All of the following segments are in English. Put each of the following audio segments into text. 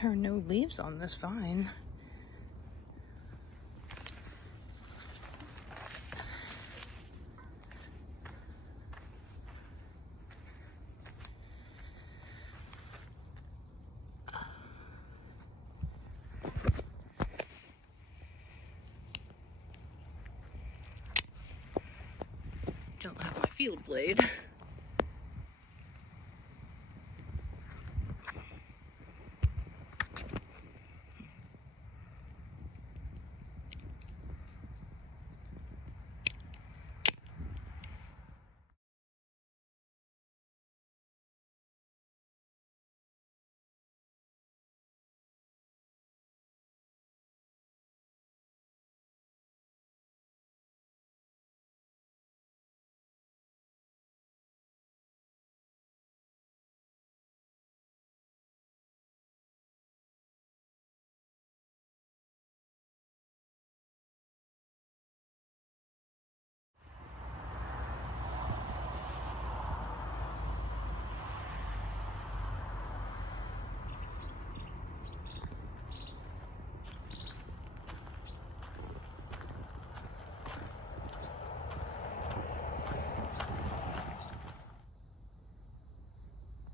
There are no leaves on this vine. Don't have my field blade.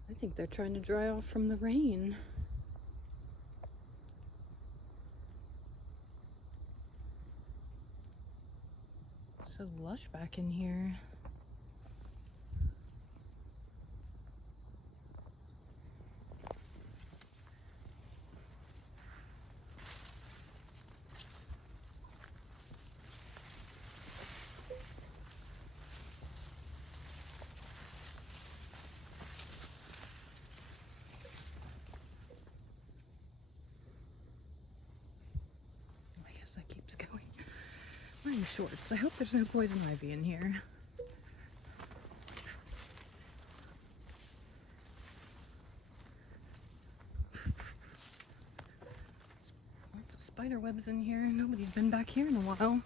I think they're trying to dry off from the rain. So lush back in here. I guess that keeps going. Wearing shorts. I hope there's no poison ivy in here. Lots of spider webs in here. Nobody's been back here in a while.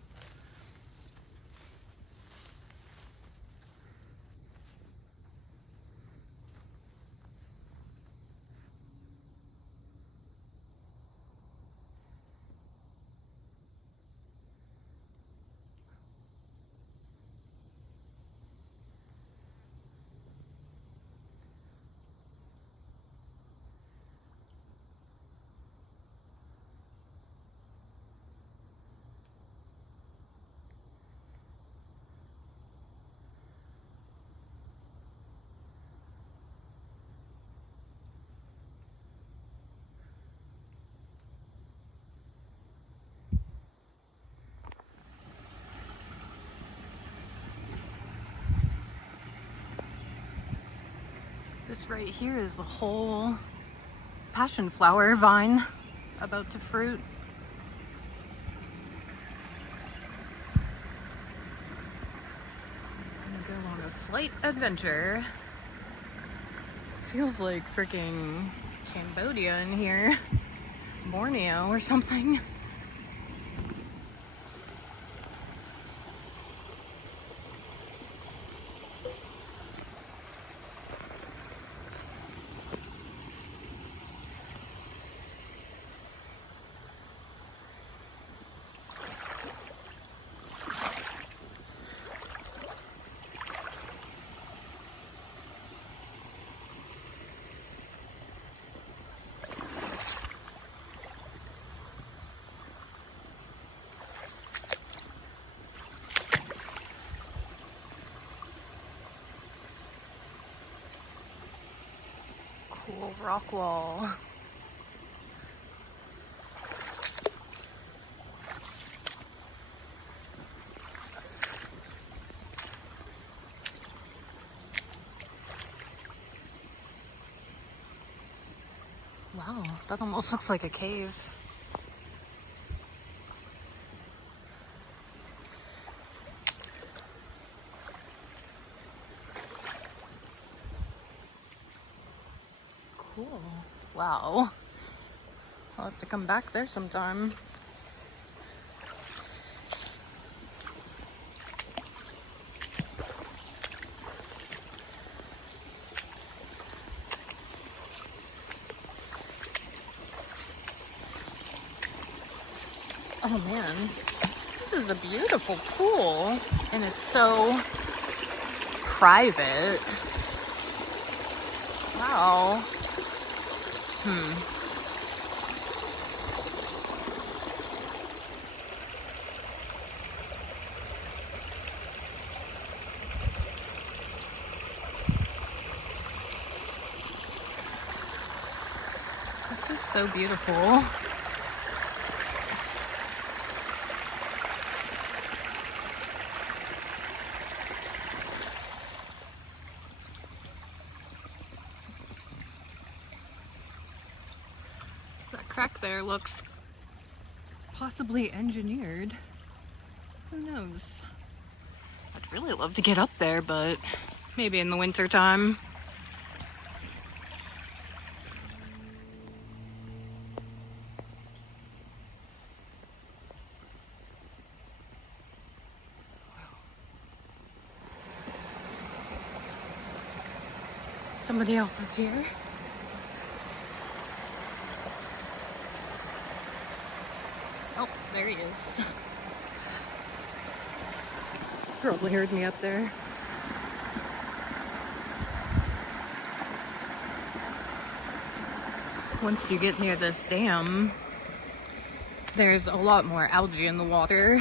This right here is a whole passion flower vine about to fruit. I'm gonna go on a slight adventure. Feels like freaking Cambodia in here. Borneo or something. Cool rock wall. Wow, that almost looks like a cave. Cool. Wow. I'll have to come back there sometime. Oh man, this is a beautiful pool, and it's so private. Wow. This is so beautiful. That crack there looks possibly engineered. Who knows? I'd really love to get up there, but maybe in the winter time. Somebody else is here. Oh, there he is. Probably heard me up there. Once you get near this dam, there's a lot more algae in the water.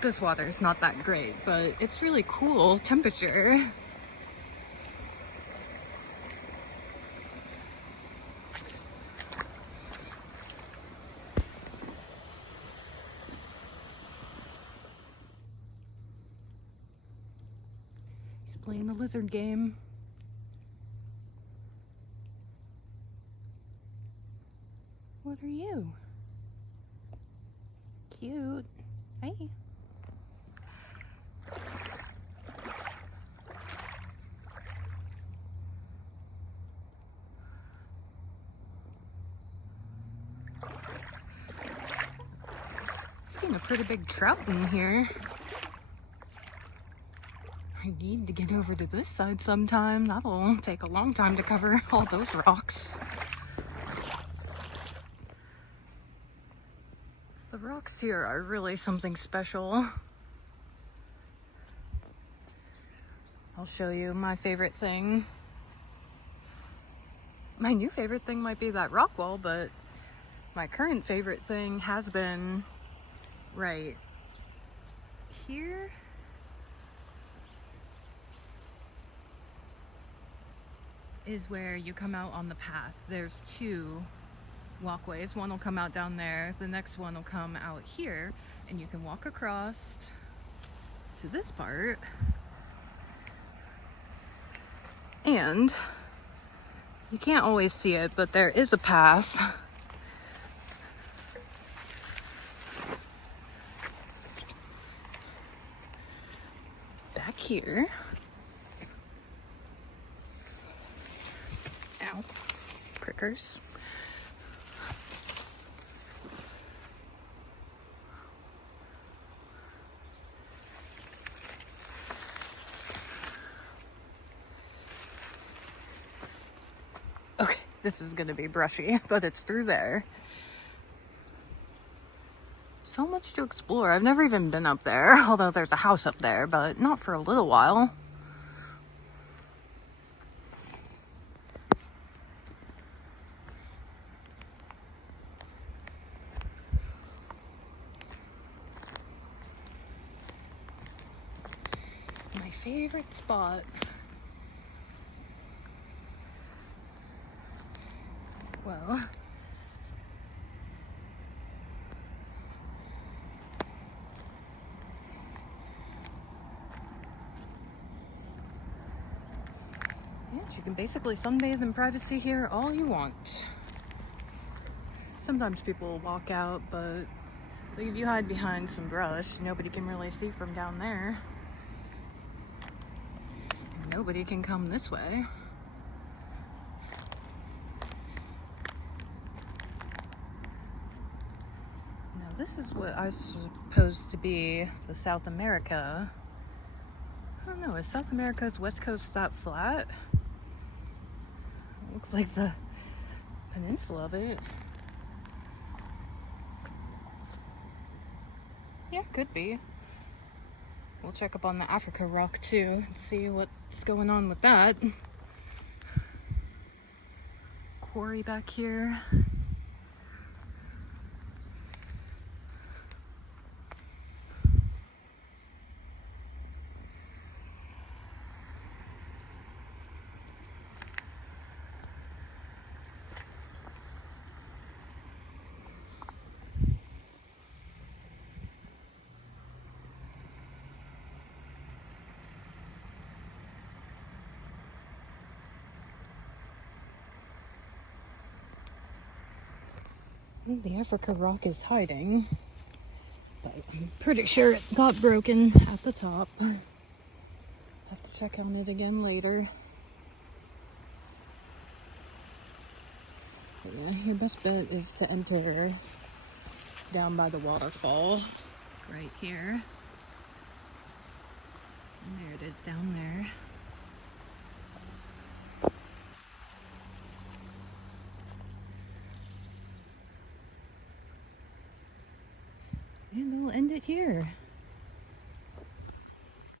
This water is not that great, but it's really cool temperature. Playing the lizard game. What are you? Cute. Hey. Seen a pretty big trout in here. I need to get over to this side sometime. That'll take a long time to cover all those rocks. The rocks here are really something special. I'll show you my favorite thing. My new favorite thing might be that rock wall, but my current favorite thing has been right here. Is where you come out on the path. There's two walkways. One will come out down there, the next one will come out here, and you can walk across to this part. And you can't always see it, but there is a path back here. Ow, prickers. Okay, this is gonna be brushy, but it's through there. So much to explore. I've never even been up there, although there's a house up there, but not for a little while. My favorite spot. Well, you can basically sunbathe in privacy here all you want. Sometimes people will walk out, but if you hide behind some brush, nobody can really see from down there. Nobody can come this way. Now this is what I was supposed to be the South America. I don't know, is South America's west coast that flat? Looks like the peninsula of it. Could be. We'll check up on the Africa rock too and see what's going on with that. Quarry back here. I think the Africa rock is hiding, but I'm pretty sure it got broken at the top. Have to check on it again later. But yeah, your best bet is to enter down by the waterfall, right here. And there it is down there. And we'll end it here.